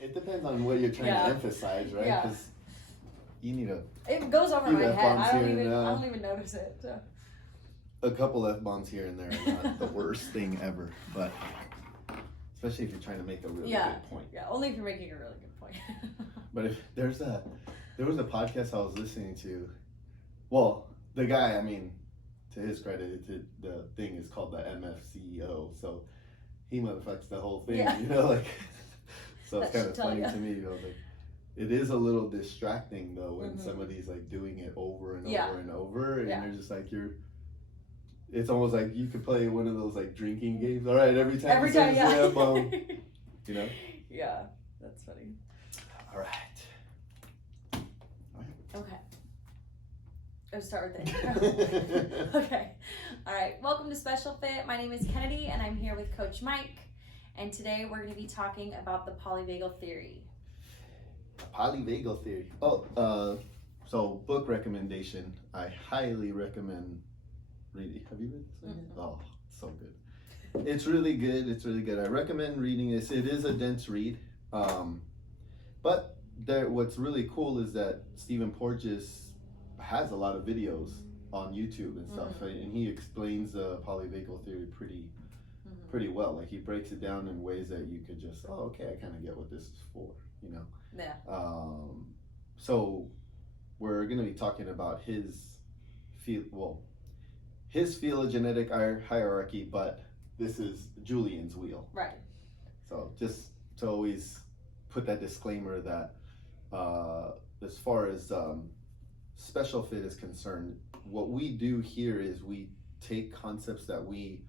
It depends on what you're trying to emphasize, right? Yeah. Because you need It goes over my head. I don't here even notice it. So. A couple F-bombs here and there are not the worst thing ever, but especially if you're trying to make a really good point. Yeah, only if you're making a really good point. But if there was a podcast I was listening to. Well, the guy, I mean, to his credit, the thing is called the MFCEO, so he motherfucks the whole thing, you know, like. So it's kind of funny to me, you know, like. It is a little distracting though when somebody's like doing it over and over and over, and you're just like it's almost like you could play one of those like drinking games. All right, every time, you know. Yeah, that's funny. All right. Okay. Let's start with the intro. Okay. All right. Welcome to Special Fit. My name is Kennedy, and I'm here with Coach Mike. And today we're going to be talking about the Polyvagal Theory. Polyvagal Theory. So book recommendation. I highly recommend reading. Have you read this? Oh, so good. It's really good. It's really good. I recommend reading this. It is a dense read. But what's really cool is that Stephen Porges has a lot of videos on YouTube and stuff, and he explains the Polyvagal Theory pretty well. Like he breaks it down in ways that you could just, okay, I kind of get what this is for, you know. Yeah. So we're going to be talking about his phylogenetic hierarchy, but this is Julien's wheel. Right. So just to always put that disclaimer that as far as Special Fit is concerned, what we do here is we take concepts that we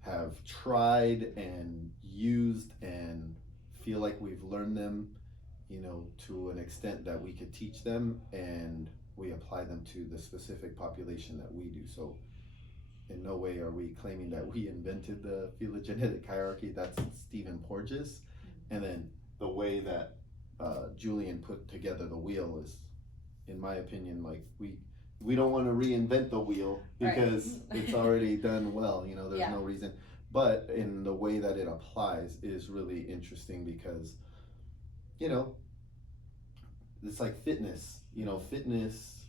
have tried and used and feel like we've learned them, you know, to an extent that we could teach them, and we apply them to the specific population that we do. So in no way are we claiming that we invented the phylogenetic hierarchy. That's Stephen Porges. And then the way that Julien put together the wheel is, in my opinion, like we don't want to reinvent the wheel because it's already done well, you know, there's no reason. But in the way that it applies is really interesting because, you know, it's like fitness. You know, fitness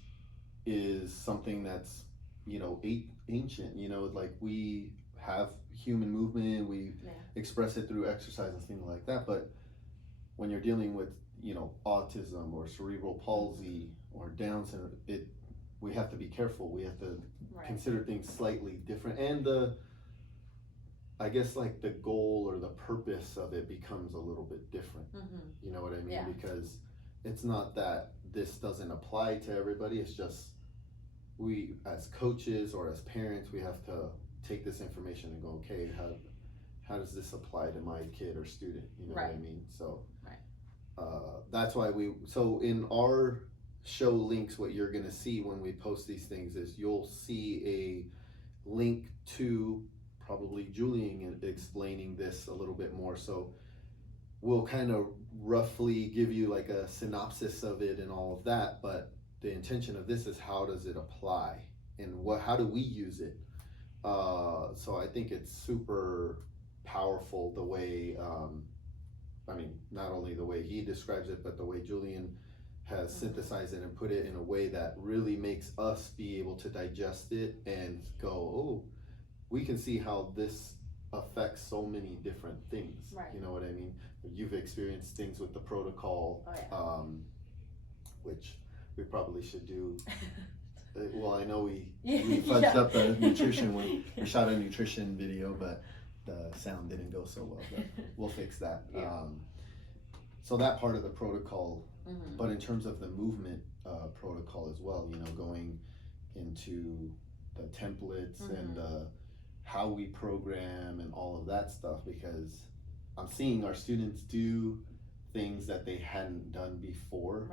is something that's, you know, ancient. You know, like we have human movement, we express it through exercise and things like that. But when you're dealing with, you know, autism or cerebral palsy or Down syndrome, we have to be careful. We have to consider things slightly different, and I guess like the goal or the purpose of it becomes a little bit different. You know what I mean? Yeah. Because it's not that this doesn't apply to everybody. It's just we as coaches or as parents, we have to take this information and go, okay, how does this apply to my kid or student? You know what I mean? So that's why so in our show links, what you're going to see when we post these things is you'll see a link to probably Julien explaining this a little bit more. So we'll kind of roughly give you like a synopsis of it and all of that, but the intention of this is how does it apply and how do we use it? So I think it's super powerful the way, I mean, not only the way he describes it, but the way Julien has synthesized it and put it in a way that really makes us be able to digest it and go, oh, we can see how this affects so many different things. You know what I mean? You've experienced things with the protocol, which we probably should do. Well, I know we fudged up the nutrition when we shot a nutrition video, but the sound didn't go so well, but we'll fix that. So that part of the protocol, but in terms of the movement protocol as well, you know, going into the templates and how we program and all of that stuff, because I'm seeing our students do things that they hadn't done before.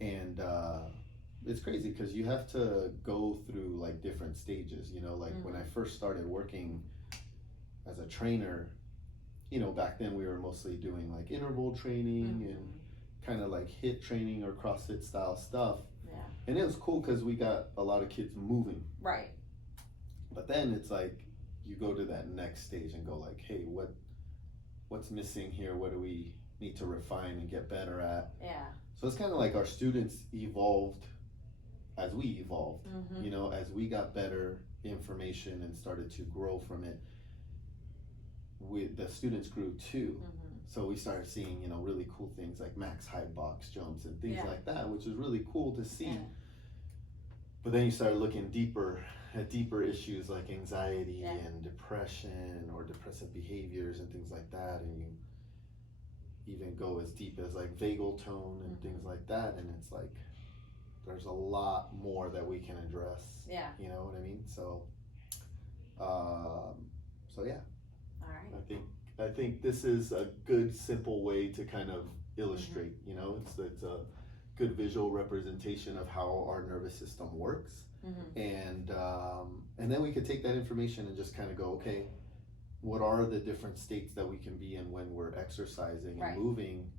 And it's crazy because you have to go through like different stages, you know, like when I first started working as a trainer, you know, back then we were mostly doing like interval training and kind of like HIIT training or CrossFit style stuff. And it was cool because we got a lot of kids moving. But then it's like you go to that next stage and go like, hey, what's missing here? What do we need to refine and get better at. Yeah. So it's kind of like our students evolved as we evolved, you know, as we got better information and started to grow from it. The students grew too. So we started seeing, you know, really cool things like max height box jumps and things like that, which is really cool to see. Yeah. But then you start looking deeper at deeper issues like anxiety and depression or depressive behaviors and things like that, and you even go as deep as like vagal tone and things like that, and it's like there's a lot more that we can address. Yeah. You know what I mean? So yeah. All right. I think this is a good simple way to kind of illustrate, you know, it's a good visual representation of how our nervous system works. And then we could take that information and just kind of go, okay, what are the different states that we can be in when we're exercising and moving?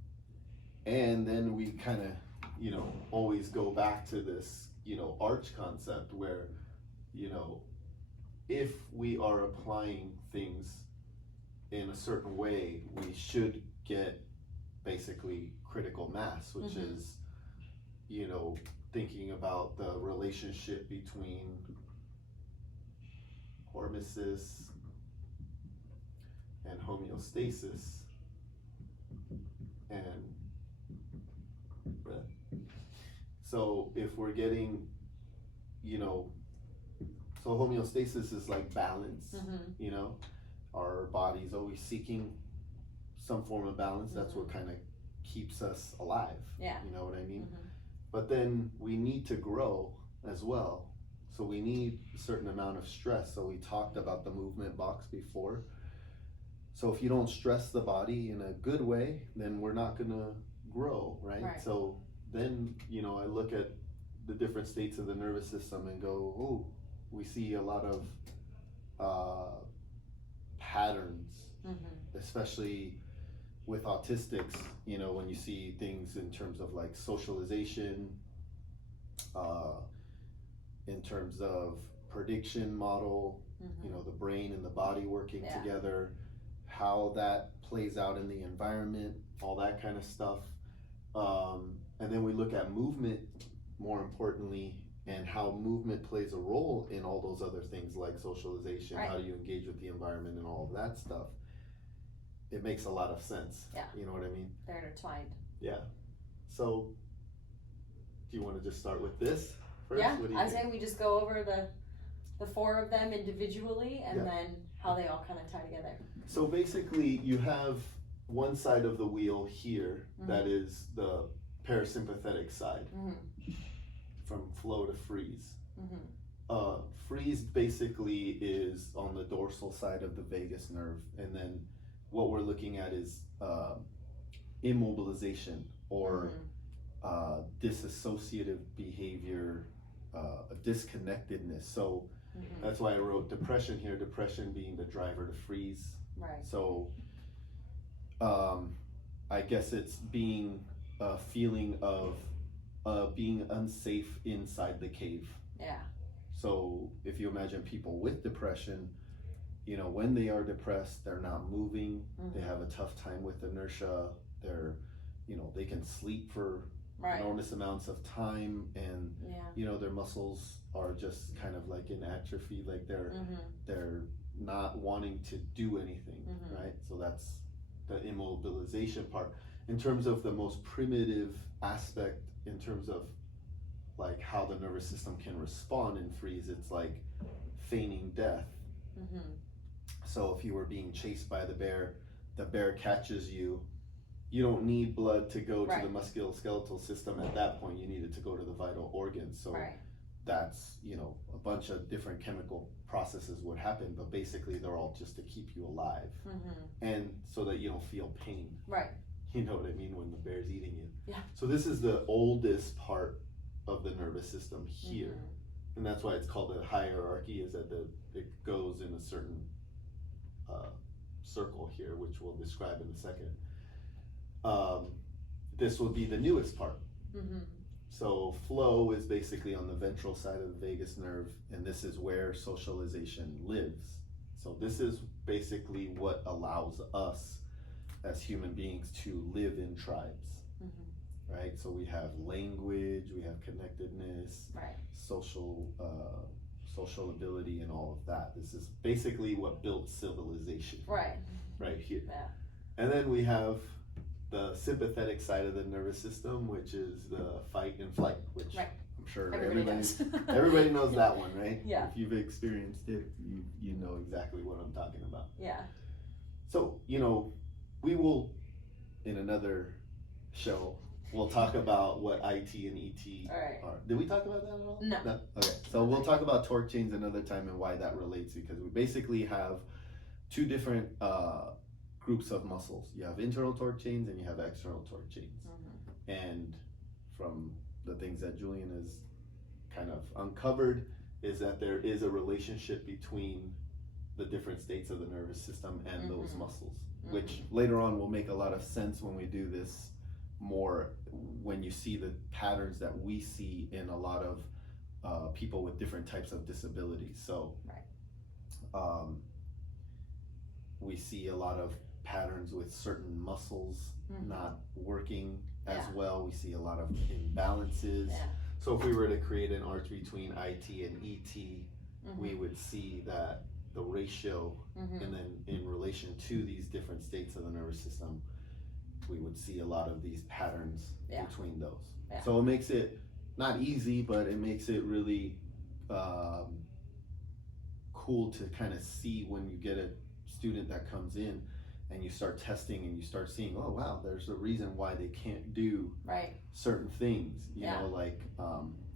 And then we kind of, you know, always go back to this, you know, arch concept where, you know, if we are applying things in a certain way, we should get basically critical mass, which is, you know, thinking about the relationship between hormesis and homeostasis and breath. So if we're getting, you know, so homeostasis is like balance, you know, our body's always seeking some form of balance. That's what kind of keeps us alive. Yeah. You know what I mean? But then we need to grow as well. So we need a certain amount of stress. So we talked about the movement box before. So if you don't stress the body in a good way, then we're not gonna grow, right? So then, you know, I look at the different states of the nervous system and go, oh, we see a lot of patterns, especially with autistics, you know, when you see things in terms of like socialization, in terms of prediction model, you know, the brain and the body working together, how that plays out in the environment, all that kind of stuff. And then we look at movement, more importantly, and how movement plays a role in all those other things like socialization, how do you engage with the environment and all of that stuff. It makes a lot of sense. Yeah. You know what I mean? They're intertwined. Yeah. So, do you want to just start with this first? Yeah, What do you I think? say we just go over the four of them individually and then how they all kind of tie together. So basically, you have one side of the wheel here that is the parasympathetic side, from flow to freeze. Freeze basically is on the dorsal side of the vagus nerve, and then what we're looking at is immobilization or disassociative behavior, disconnectedness. So that's why I wrote depression here, depression being the driver to freeze. Right. So I guess it's being a feeling of being unsafe inside the cave. Yeah. So if you imagine people with depression, you know, when they are depressed, they're not moving, they have a tough time with inertia, they're, you know, they can sleep for enormous amounts of time, and you know, their muscles are just kind of like in atrophy, like they're not wanting to do anything, right? So that's the immobilization part. In terms of the most primitive aspect, in terms of like how the nervous system can respond in freeze, it's like feigning death. So if you were being chased by the bear catches you, you don't need blood to go to the musculoskeletal system at that point. You needed to go to the vital organs. So that's, you know, a bunch of different chemical processes would happen, but basically they're all just to keep you alive and so that you don't feel pain. Right. You know what I mean, when the bear's eating you. Yeah. So this is the oldest part of the nervous system here. And that's why it's called a hierarchy, is that it goes in a certain circle here, which we'll describe in a second. This will be the newest part. So flow is basically on the ventral side of the vagus nerve, and this is where socialization lives. So this is basically what allows us as human beings to live in tribes, right? So we have language, we have connectedness, right, social ability, and all of that. This is basically what built civilization, right here. Yeah. And then we have the sympathetic side of the nervous system, which is the fight and flight, which Right. I'm sure Everybody everybody knows that one, right? Yeah. If you've experienced it, you know exactly what I'm talking about. Yeah. So, we will, in another show, we'll talk about what IT and ET All right. are. Did we talk about that at all? No. Okay, so we'll talk about torque chains another time and why that relates, because we basically have two different groups of muscles. You have internal torque chains and you have external torque chains. And from the things that Julien has kind of uncovered is that there is a relationship between the different states of the nervous system and those muscles, which later on will make a lot of sense when we do this more, when you see the patterns that we see in a lot of people with different types of disabilities. So we see a lot of patterns with certain muscles not working as well. We see a lot of imbalances. So if we were to create an arch between IT and ET, we would see that the ratio, and then in relation to these different states of the nervous system, we would see a lot of these patterns between those. So it makes it not easy, but it makes it really cool to kind of see when you get a student that comes in and you start testing and you start seeing, oh wow, there's a reason why they can't do certain things, you know, like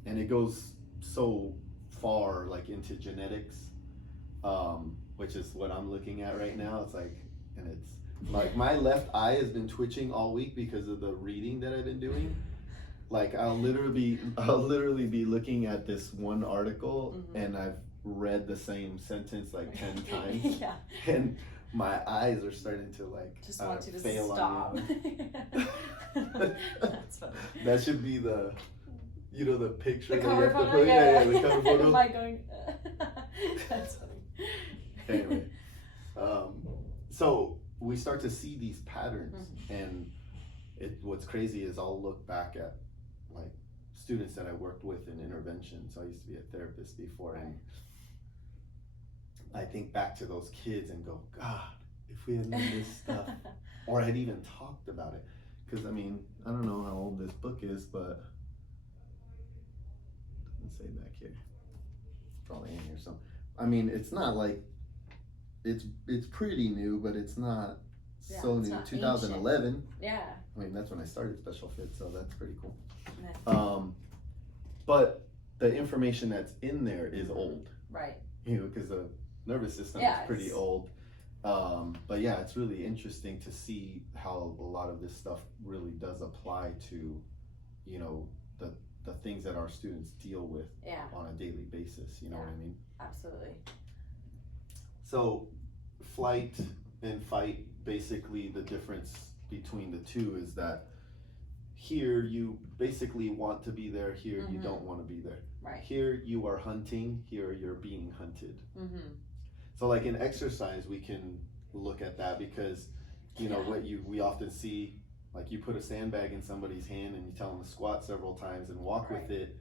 and it goes so far like into genetics, which is what I'm looking at right now. It's like, and it's like my left eye has been twitching all week because of the reading that I've been doing. Like I'll literally be looking at this one article and I've read the same sentence like 10 times. And my eyes are starting to like just want you to fail stop. on me. That's funny. That should be the the picture The that you cover have to photo. put. Yeah, the cover photo. Am I going? That's funny. Anyway, so we start to see these patterns, and what's crazy is I'll look back at like students that I worked with in intervention. So I used to be a therapist before, and I think back to those kids and go, God, if we had known this stuff, or had even talked about it, because I mean, I don't know how old this book is, but it doesn't say back here. It's probably in here. So, I mean, it's not like it's pretty new, but it's not so it's new. not 2011. ancient. Yeah. I mean, that's when I started Special Fit, so that's pretty cool. Nice. But the information that's in there is old. Right. Because the nervous system is pretty old. But yeah, it's really interesting to see how a lot of this stuff really does apply to, the things that our students deal with on a daily basis. You know what I mean? Absolutely. So flight and fight, basically the difference between the two is that here you basically want to be there, here you don't want to be there. Right. Here you are hunting, here you're being hunted. So like in exercise, we can look at that because, what we often see, like you put a sandbag in somebody's hand and you tell them to squat several times and walk with it.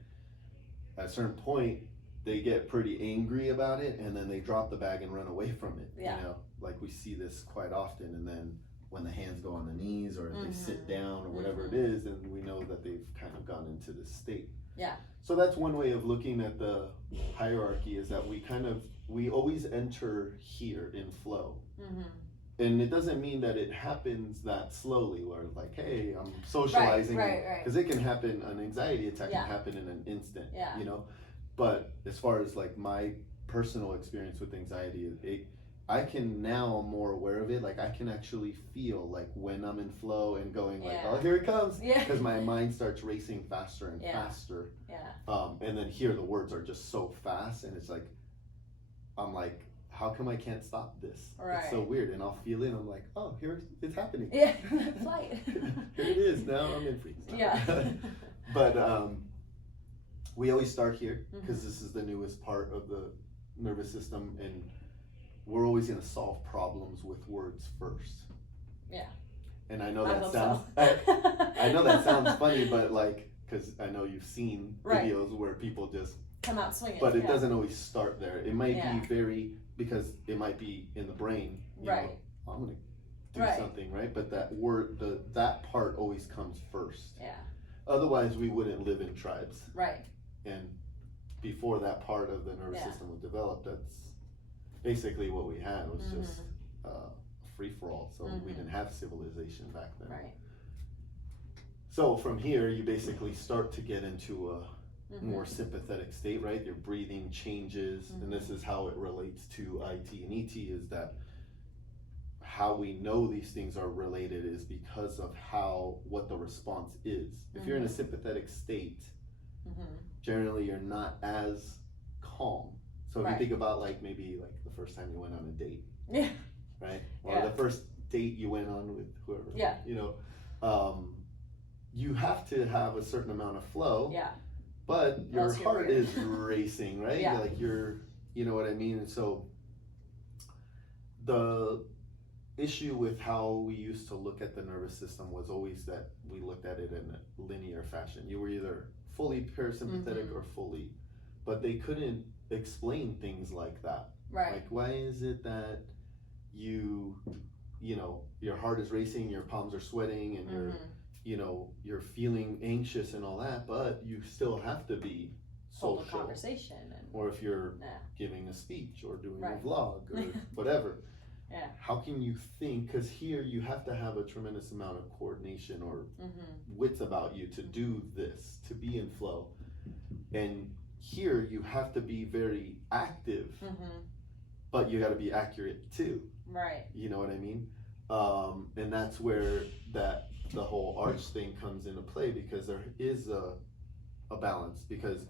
At a certain point, they get pretty angry about it and then they drop the bag and run away from it. Like we see this quite often, and then when the hands go on the knees or if they sit down or whatever it is, then we know that they've kind of gone into this state. So that's one way of looking at the hierarchy, is that we always enter here in flow. And it doesn't mean that it happens that slowly, where like, hey, I'm socializing, because it can happen, an anxiety attack can happen in an instant, But as far as like my personal experience with anxiety, I can now, I'm more aware of it. Like I can actually feel like when I'm in flow and going like, oh, here it comes. Because my mind starts racing faster and faster. And then here the words are just so fast, and it's like, I'm like, how come I can't stop this? It's so weird. And I'll feel it and I'm like, oh, here it's happening. Flight. Here it is. Now I'm in freeze. But we always start here because this is the newest part of the nervous system, and we're always going to solve problems with words first. And I know I that hope sounds, so. I know that sounds funny, but like, because I know you've seen Right. videos where people just come out swinging. but it yeah. doesn't always start there. It might Yeah. be very, because it might be in the brain. You Right. know, I'm gonna do Right. something, right? But that word, that part always comes first. Yeah. Otherwise, we wouldn't live in tribes. Right. And before that part of the nervous Yeah. system was developed, that's basically what we had was Mhm. just free for all. So we didn't have civilization back then. Right. So from here, you basically start to get into a Mhm. more sympathetic state, right? Your breathing changes, and this is how it relates to IT and ET, is that how we know these things are related is because of what the response is. If you're in a sympathetic state, generally you're not as calm. So if Right. you think about like maybe like the first time you went on a date, Yeah. right? Or Yeah. the first date you went on with whoever, Yeah. you know, you have to have a certain amount of flow. Yeah. But your Else you're heart weird. is racing, right? Yeah. Like you know what I mean? And so the issue with how we used to look at the nervous system was always that we looked at it in a linear fashion. You were either fully parasympathetic or fully, but they couldn't explain things like that. Right. Like, why is it that you know, your heart is racing, your palms are sweating, and you're feeling anxious and all that, but you still have to be Hold a social. conversation. And, Or if you're yeah. giving a speech or doing Right. a vlog or whatever. Yeah. How can you think? Because here you have to have a tremendous amount of coordination or wits about you to do this, to be in flow. And here you have to be very active, but you got to be accurate too. Right. You know what I mean? And that's where the whole arch thing comes into play, because there is a balance. Because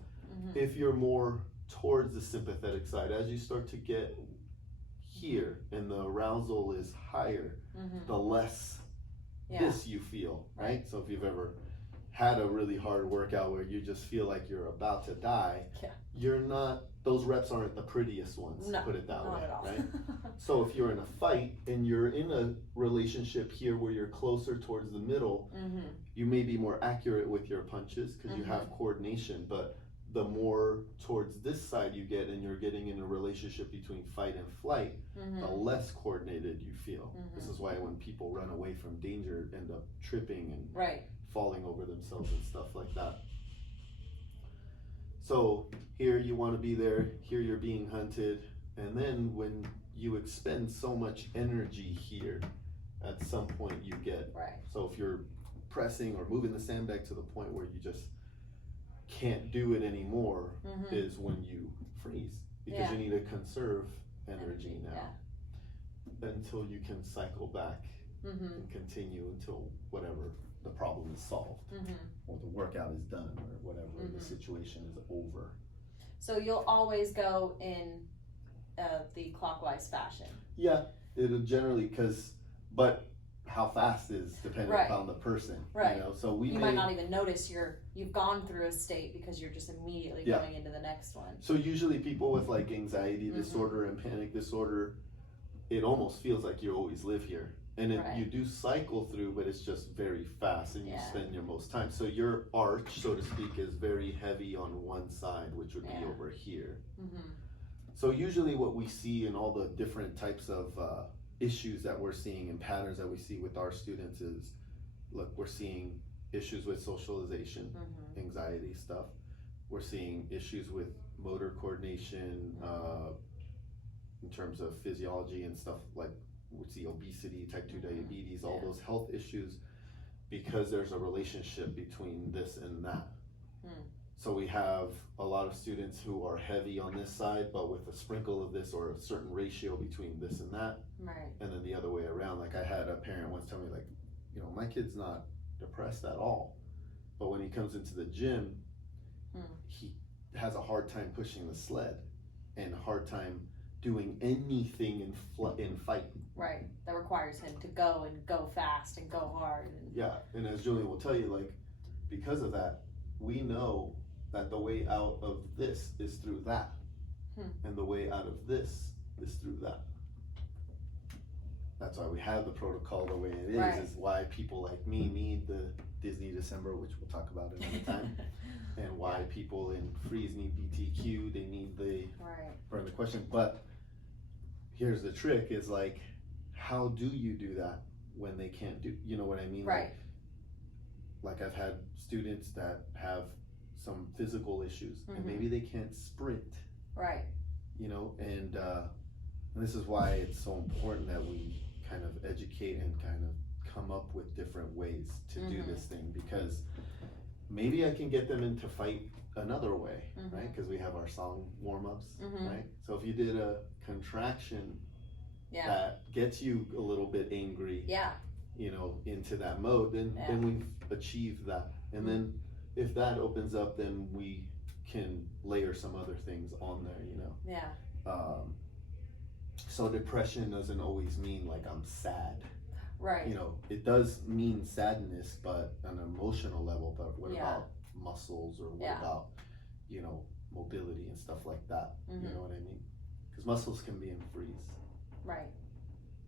if you're more towards the sympathetic side, as you start to get here and the arousal is higher, the less this you feel, right? So if you've ever had a really hard workout where you just feel like you're about to die, you're not, those reps aren't the prettiest ones, No, put it that not way, at all. right? So if you're in a fight and you're in a relationship here where you're closer towards the middle, you may be more accurate with your punches because you have coordination, but the more towards this side you get and you're getting in a relationship between fight and flight, the less coordinated you feel. This is why when people run away from danger, end up tripping and Right. falling over themselves and stuff like that. So here you want to be there, here you're being hunted, and then when you expend so much energy here, at some point you get, Right. so if you're pressing or moving the sandbag to the point where you just can't do it anymore, is when you freeze, because you need to conserve energy now until you can cycle back and continue until whatever the problem is solved or the workout is done or whatever the situation is over. So you'll always go in the clockwise fashion. Yeah, it'll generally, but how fast is dependent upon the person, right? You know, so you might not even notice you've gone through a state because you're just immediately going into the next one. So usually people with like anxiety disorder and panic disorder, it almost feels like you always live here, and you do cycle through, but it's just very fast, and you spend your most time. So your arch, so to speak, is very heavy on one side, which would be over here. So usually what we see in all the different types of issues that we're seeing and patterns that we see with our students is, look, we're seeing issues with socialization, anxiety stuff. We're seeing issues with motor coordination, in terms of physiology and stuff, like we see obesity, type 2 diabetes, all those health issues, because there's a relationship between this and that. So we have a lot of students who are heavy on this side, but with a sprinkle of this or a certain ratio between this and that. Right. And then the other way around. Like I had a parent once tell me, like, you know, my kid's not depressed at all, but when he comes into the gym, he has a hard time pushing the sled and a hard time doing anything in fight. Right. That requires him to go fast and go hard. Yeah, and as Julien will tell you, like, because of that, we know that the way out of this is through that, and the way out of this is through that. that's why we have the protocol the way it is. Right. Is why people like me need the Disney December, which we'll talk about another time, and why people in freeze need BTQ. They need the burn the question. But here's the trick: is like, how do you do that when they can't do? You know what I mean? Right. Like I've had students that have some physical issues, and maybe they can't sprint. Right. You know, and this is why it's so important that we kind of educate and kind of come up with different ways to do this thing, because maybe I can get them into fight another way, right? Because we have our song warm-ups, right? So if you did a contraction that gets you a little bit angry, you know, into that mode, then we've achieved that. And then if that opens up, then we can layer some other things on there, you know? So depression doesn't always mean like I'm sad. Right. You know, it does mean sadness, but on an emotional level. But what about muscles, or what about, you know, mobility and stuff like that? You know what I mean? Because muscles can be in freeze. Right.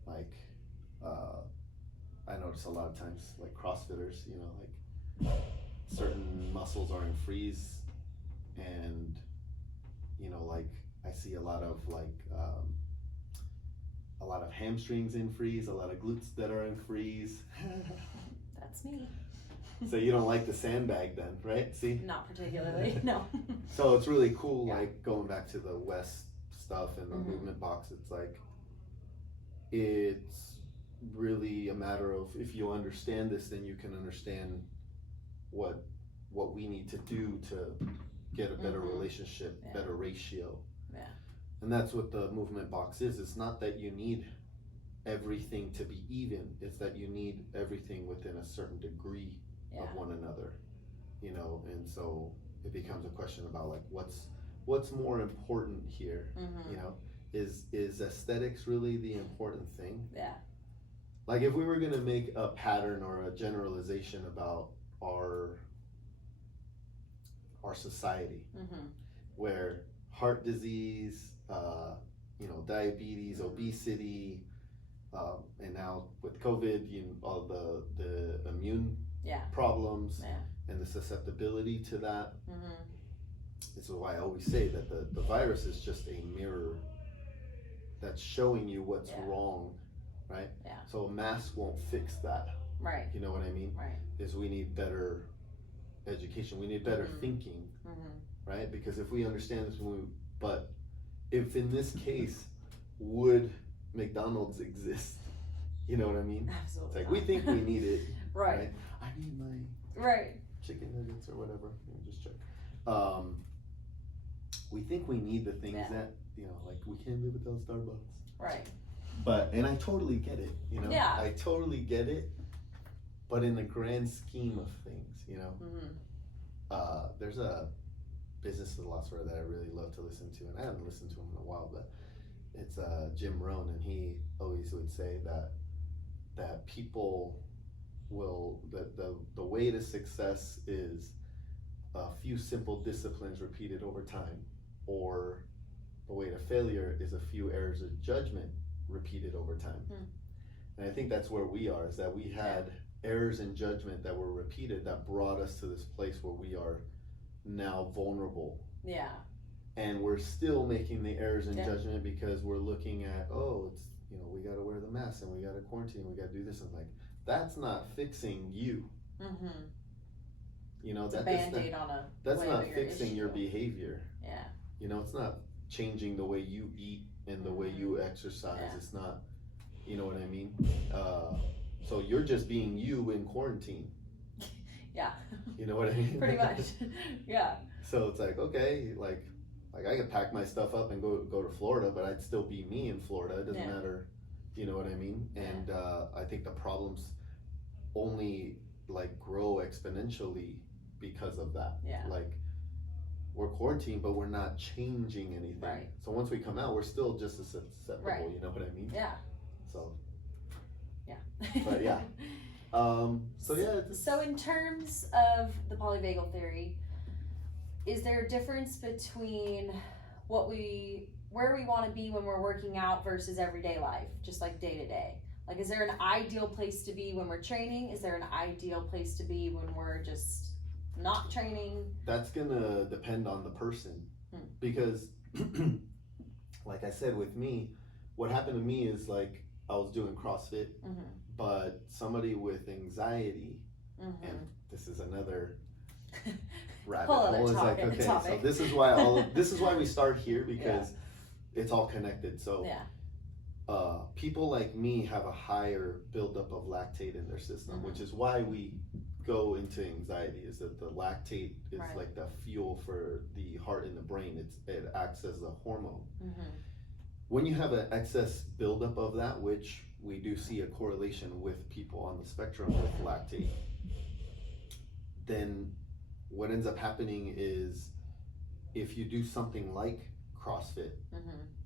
Like, I notice a lot of times, like CrossFitters, you know, like certain muscles are in freeze, and, you know, like I see a lot of hamstrings in freeze, a lot of glutes that are in freeze. That's me. So you don't like the sandbag then, right? See? Not particularly, no. So it's really cool, like going back to the West stuff and the movement box, it's like, it's really a matter of, if you understand this, then you can understand what we need to do to get a better relationship, better ratio. And that's what the movement box is. It's not that you need everything to be even, it's that you need everything within a certain degree of one another, you know. And so it becomes a question about like, what's more important here, you know? Is aesthetics really the important thing? Like if we were gonna make a pattern or a generalization about our society, where heart disease, you know, diabetes, obesity, and now with COVID, you know, all the immune problems and the susceptibility to that. This is why I always say that the virus is just a mirror that's showing you what's wrong, right? So a mask won't fix that. Right. You know what I mean? Right. Is we need better education, we need better thinking, right? Because if we understand this, but if in this case, would McDonald's exist? You know what I mean? Absolutely. It's like, we think we need it. Right. I need my chicken nuggets or whatever. Let me just check. We think we need the things that, you know, like we can't live without Starbucks. Right. But, and I totally get it, you know? Yeah. I totally get it. But in the grand scheme of things, you know, there's a business philosopher that I really love to listen to, and I haven't listened to him in a while, but it's Jim Rohn, and he always would say that people will, the way to success is a few simple disciplines repeated over time, or the way to failure is a few errors of judgment repeated over time. And I think that's where we are, is that we had errors in judgment that were repeated that brought us to this place where we are now vulnerable. And we're still making the errors in judgment because we're looking at, oh, it's, you know, we got to wear the mask and we got to quarantine, we got to do this. And like, that's not fixing you. You know, it's a band-aid on a that's not fixing issue. Your behavior. You know, it's not changing the way you eat and the way you exercise. It's not, you know what I mean? So you're just being you in quarantine. You know what I mean? Pretty much. So it's like, okay, like I could pack my stuff up and go to Florida, but I'd still be me in Florida. It doesn't matter. You know what I mean? And I think the problems only like grow exponentially because of that. Like, we're quarantined, but we're not changing anything. So once we come out, we're still just as susceptible. You know what I mean? So. But So in terms of the polyvagal theory, is there a difference between where we want to be when we're working out versus everyday life, just like day to day? Like, is there an ideal place to be when we're training? Is there an ideal place to be when we're just not training? That's gonna depend on the person. Because like I said, with me, what happened to me is like I was doing CrossFit, but somebody with anxiety, and this is another rabbit hole, is like, okay, so this is why this is why we start here, because it's all connected. So people like me have a higher buildup of lactate in their system, which is why we go into anxiety, is that the lactate is like the fuel for the heart and the brain. It acts as a hormone. When you have an excess buildup of that, which we do see a correlation with people on the spectrum with lactate, then what ends up happening is if you do something like CrossFit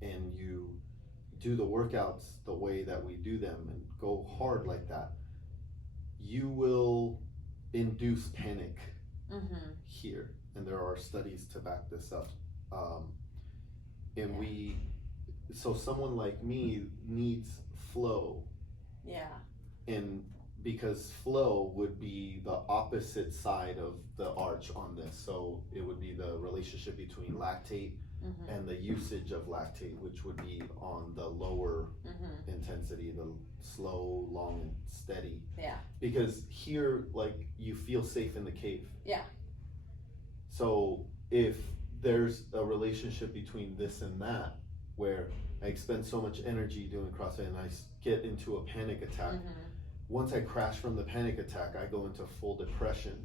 and you do the workouts the way that we do them and go hard like that, you will induce panic here, and there are studies to back this up. So someone like me needs flow, and because flow would be the opposite side of the arch on this, so it would be the relationship between lactate and the usage of lactate, which would be on the lower intensity, the slow, long, and steady. Because here, like, you feel safe in the cave. So if there's a relationship between this and that, where I expend so much energy doing CrossFit and I get into a panic attack, once I crash from the panic attack, I go into full depression.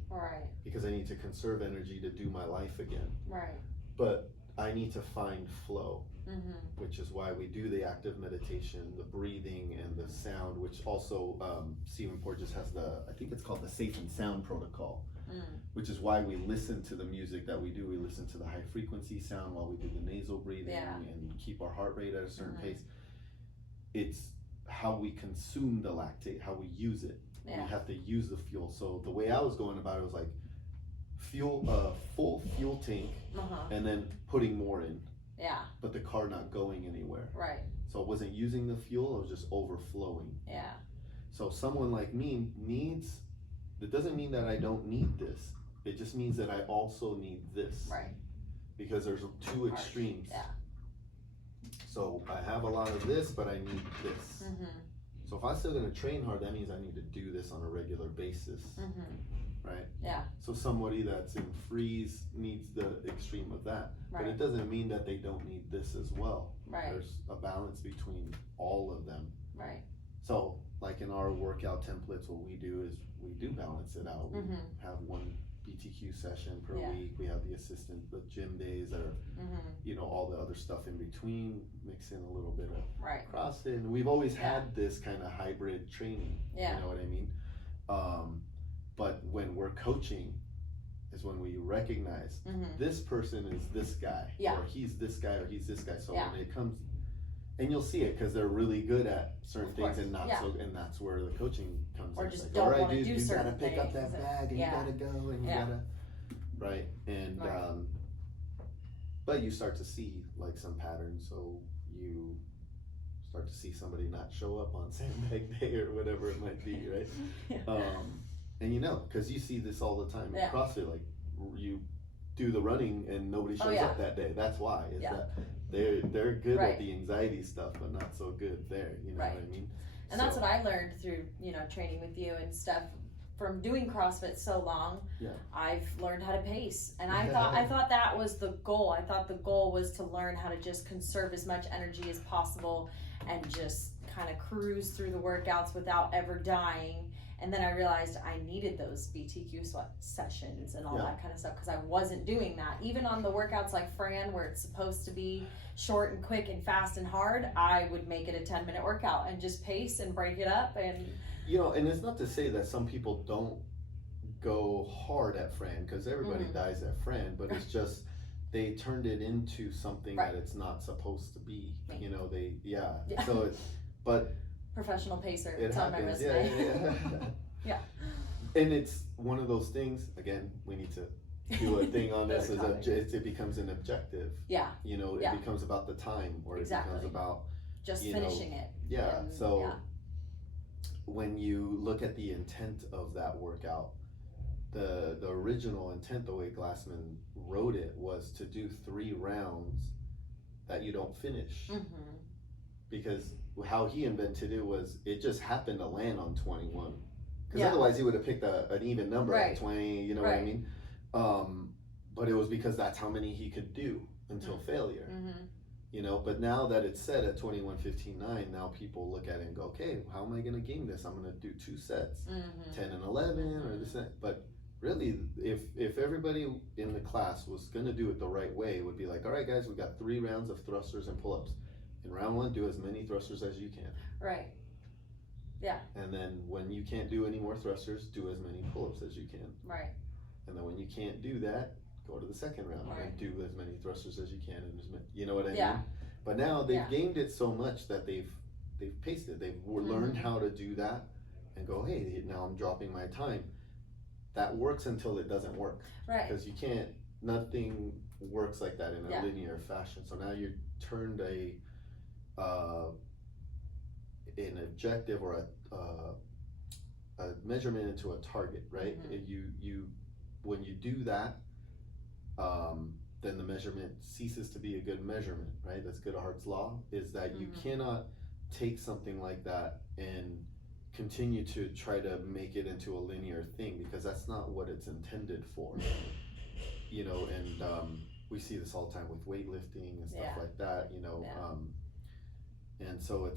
Because I need to conserve energy to do my life again. But I need to find flow, which is why we do the active meditation, the breathing, and the sound, which also Stephen Porges has I think it's called the Safe and Sound Protocol, which is why we listen to the music that we do. We listen to the high frequency sound while we do the nasal breathing and keep our heart rate at a certain pace. It's how we consume the lactate, how we use it. We have to use the fuel. So the way I was going about it was like full fuel tank, and then putting more in. But the car not going anywhere. So it wasn't using the fuel, it was just overflowing. So someone like me needs, it doesn't mean that I don't need this. It just means that I also need this. Because there's two extremes. So I have a lot of this, but I need this. So if I'm still gonna train hard, that means I need to do this on a regular basis. So somebody that's in freeze needs the extreme of that. But it doesn't mean that they don't need this as well. There's a balance between all of them. So like in our workout templates, what we do is we do balance it out. We have one BTQ session per week. We have the gym days that are, all the other stuff in between, mix in a little bit of CrossFit. And we've always had this kind of hybrid training. You know what I mean? But when we're coaching is when we recognize this person is this guy, or he's this guy, or he's this guy. So when it comes, and you'll see it because they're really good at certain things and not so, and that's where the coaching comes or in. just like, don't all right, want to dude, do you certain gotta pick up things, that bag and you gotta go and you gotta, and but you start to see like some patterns. So you start to see somebody not show up on sandbag day or whatever it might be, right? And because you see this all the time in CrossFit, like you do the running and nobody shows up that day. That's why, is that they're good at the anxiety stuff, but not so good there. You know what I mean? And that's what I learned through, training with you and stuff. From doing CrossFit so long, I've learned how to pace, and I thought that was the goal. I thought the goal was to learn how to just conserve as much energy as possible and just kind of cruise through the workouts without ever dying. And then I realized I needed those BTQ sessions and all that kind of stuff, because I wasn't doing that. Even on the workouts like Fran, where it's supposed to be short and quick and fast and hard, I would make it a 10-minute workout and just pace and break it up. And and it's not to say that some people don't go hard at Fran, because everybody dies at Fran, but it's just they turned it into something that it's not supposed to be. So it's, but professional pacer, it's on my resume. And it's one of those things, again, we need to do a thing on this, it becomes an objective. It becomes about the time, or it becomes about just finishing it. when you look at the intent of that workout, the original intent, the way Glassman wrote it, was to do 3 rounds that you don't finish. Because how he invented it was, it just happened to land on 21. Because otherwise he would have picked an even number at 20, you know what I mean? But it was because that's how many he could do until failure. You know, but now that it's set at 21:15:9, now people look at it and go, okay, how am I going to game this? I'm going to do 2 sets, 10 and 11 or this and that. But really, if everybody in the class was going to do it the right way, it would be like, all right, guys, we got 3 rounds of thrusters and pull-ups. In round 1, do as many thrusters as you can. Right. Yeah. And then when you can't do any more thrusters, do as many pull-ups as you can. Right. And then when you can't do that, go to the second round and do as many thrusters as you can, and you know what I mean? But now they've gamed it so much that they've paced it. They've learned how to do that and go, hey, now I'm dropping my time. That works until it doesn't work. Right. Because you can't, nothing works like that in a linear fashion. So now you turned an objective or a measurement into a target, right? You when you do that, then the measurement ceases to be a good measurement, right? That's Goodhart's law, is that you cannot take something like that and continue to try to make it into a linear thing, because that's not what it's intended for. You know, and we see this all the time with weightlifting and stuff like that, you know. And so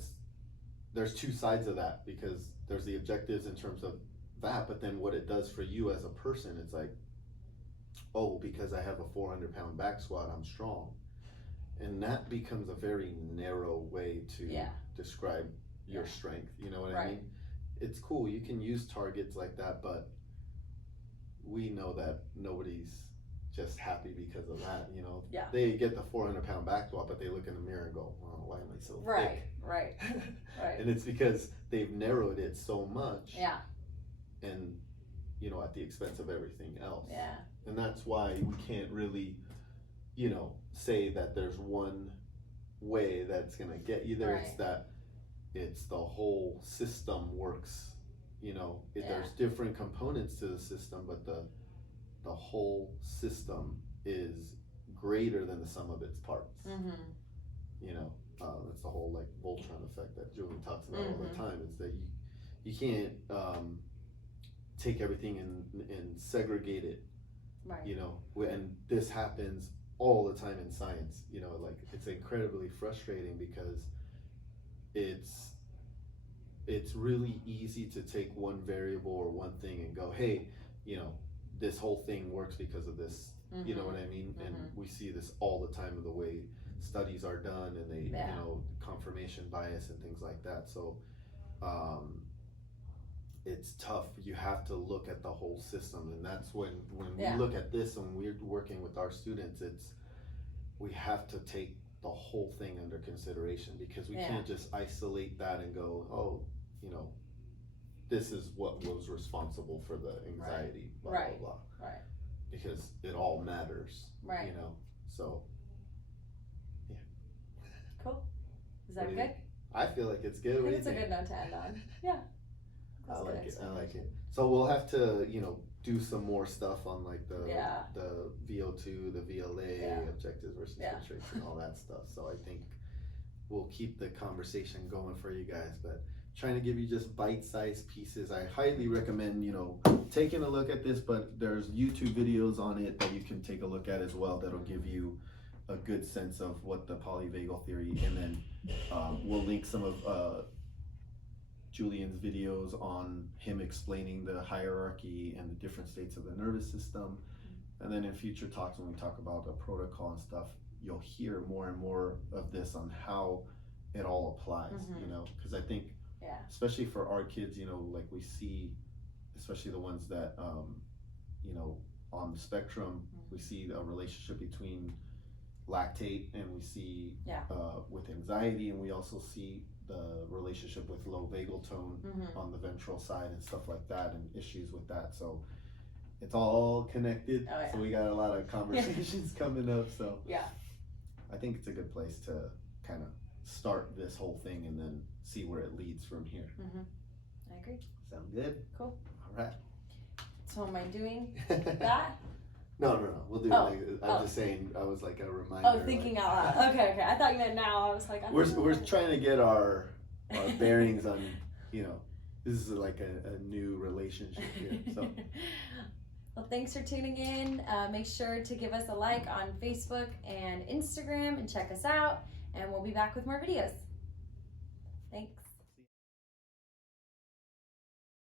there's 2 sides of that, because there's the objectives in terms of that, but then what it does for you as a person, it's like, oh, because I have a 400-pound back squat, I'm strong. And that becomes a very narrow way to describe your strength, you know what I mean? It's cool, you can use targets like that, but we know that nobody's just happy because of that, you know? They get the 400-pound back squat, but they look in the mirror and go, oh, why am I so thick? Right. And it's because they've narrowed it so much. And, you know, at the expense of everything else. And that's why we can't really, you know, say that there's one way that's gonna get you there. It's that it's the whole system works, you know, there's different components to the system, but the whole system is greater than the sum of its parts. You know, that's the whole like Voltron effect that Julien talks about all the time, is that you can't take everything and segregate it. You know, and this happens all the time in science, you know, like it's incredibly frustrating because it's really easy to take one variable or one thing and go, hey, you know, this whole thing works because of this, you know what I mean? And we see this all the time of the way studies are done, and they, you know, confirmation bias and things like that. So it's tough. You have to look at the whole system, and that's when we look at this and we're working with our students, we have to take the whole thing under consideration, because we can't just isolate that and go, oh, you know, this is what was responsible for the anxiety, blah, blah, blah. Because it all matters, you know, so, Cool. Is that good? I feel like it's good. I think it's a good note to end on. I like it. So we'll have to, you know, do some more stuff on like the VO2, the VLA, objectives versus constraints and all that stuff. So I think we'll keep the conversation going for you guys, but trying to give you just bite-sized pieces. I highly recommend, you know, taking a look at this, but there's YouTube videos on it that you can take a look at as well that'll give you a good sense of what the polyvagal theory, and then we'll link some of Julien's videos on him explaining the hierarchy and the different states of the nervous system. And then in future talks, when we talk about the protocol and stuff, you'll hear more and more of this on how it all applies, you know, because I think, especially for our kids, you know, like we see, especially the ones that, you know, on the spectrum, we see a relationship between lactate, and we see with anxiety, and we also see the relationship with low vagal tone on the ventral side and stuff like that, and issues with that. So it's all connected. So we got a lot of conversations coming up. So I think it's a good place to kind of start this whole thing and then see where it leads from here. I agree. Sound good? Cool. All right. So am I doing that? No. We'll do Oh, it. I'm just saying. I was like a reminder. Oh, thinking out loud. Okay. I thought you meant now. I was like, We're trying to get our bearings on. This is like a new relationship here. So. Well, thanks for tuning in. Make sure to give us a like on Facebook and Instagram and check us out. And we'll be back with more videos. Thanks.